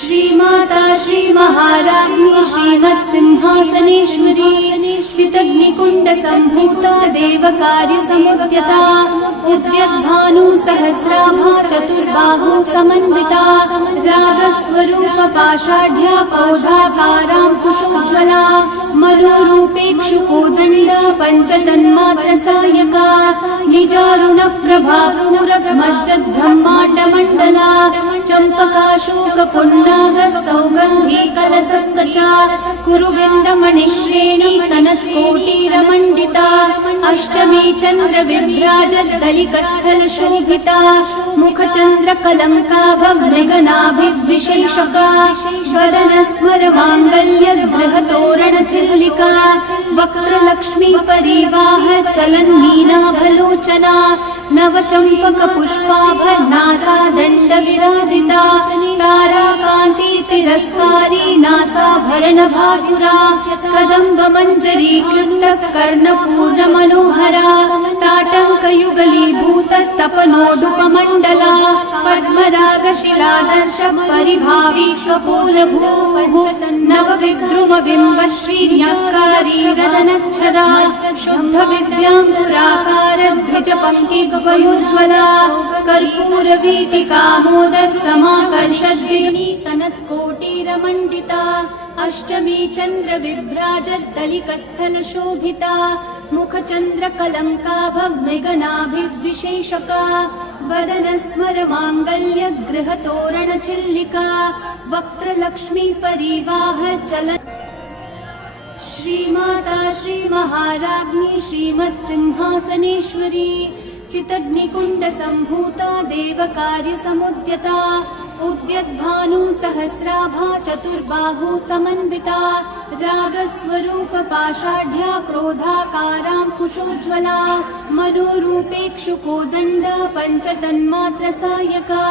श्रीमाता श्री महाराज्ञी श्रीमत्सिंहासनेश्वरी चितग्निकुण्ड सम्भूता देवकार्य समुद्यता उद्यद्भानु सहस्राभा चतुर्बाहु समन्विता रागस्वरूप पाषाढ्या पौधाकारां कुशोज्ज्वला मनोरूपेक्षु कोदण्ड पञ्चतन्मात्र सायका निजारुण प्रभापूरक मज्जद्ब्रह्माण्डमण्डला चम्पकाशोक पुन्नाग सौगन्धी कलसत्कचा कुरुविन्दमणिश्रेणी कनत्कोटीरमण्डिता अष्टमी चन्द्र विभ्राजद्दलिकस्थल शोभिता मुखचन्द्रकलङ्काभमृगनाभिविशेषका वदनस्मर माङ्गल्य गृहतोरणचिल्लिका वक्रलक्ष्मी परिवाह चलन्मीनाभलोचना नवचम्पकपुष्पाभनासा दण्डविराजिता ताराकान्ति तिरस्कारी नासाभरणभासुरा कदम्बमञ्जरीकृत कर्णपूर्णमनोहरा ताटङ्कयुगलीभूत तपनोडुपमण्डला पद्मरागशिलादर्श परिभावी कपोलभूः नवविद्रुमबिम्बश्रीन्यक्कारी रदनच्छदा शुद्धविद्याङ्कुराकार द्विजपङ्क्तिगुपयोज्ज्वला कर्पूरवीटिकामोदसमाकर्षद्विनी कनत्कोटीरमण्डिता अष्टमी चन्द्र विभ्राजद्दलिकस्थल शोभिता मुखचन्द्रकलङ्काभमृगनाभिविशेषका वदनस्मर माङ्गल्य गृहतोरणचिल्लिका वक्रलक्ष्मी परिवाह चलन श्रीमाता श्री महाराज्ञी श्रीमत्सिंहासनेश्वरी चितग्निकुण्ड सम्भूता देवकार्य समुद्यता उद्यद्भानु सहस्राभा चतुर्बाहु समन्विता रागस्वरूप पाषाढ्या क्रोधाकारां कुशोज्ज्वला मनोरूपेक्षु कोदण्ड पञ्चतन्मात्र सायका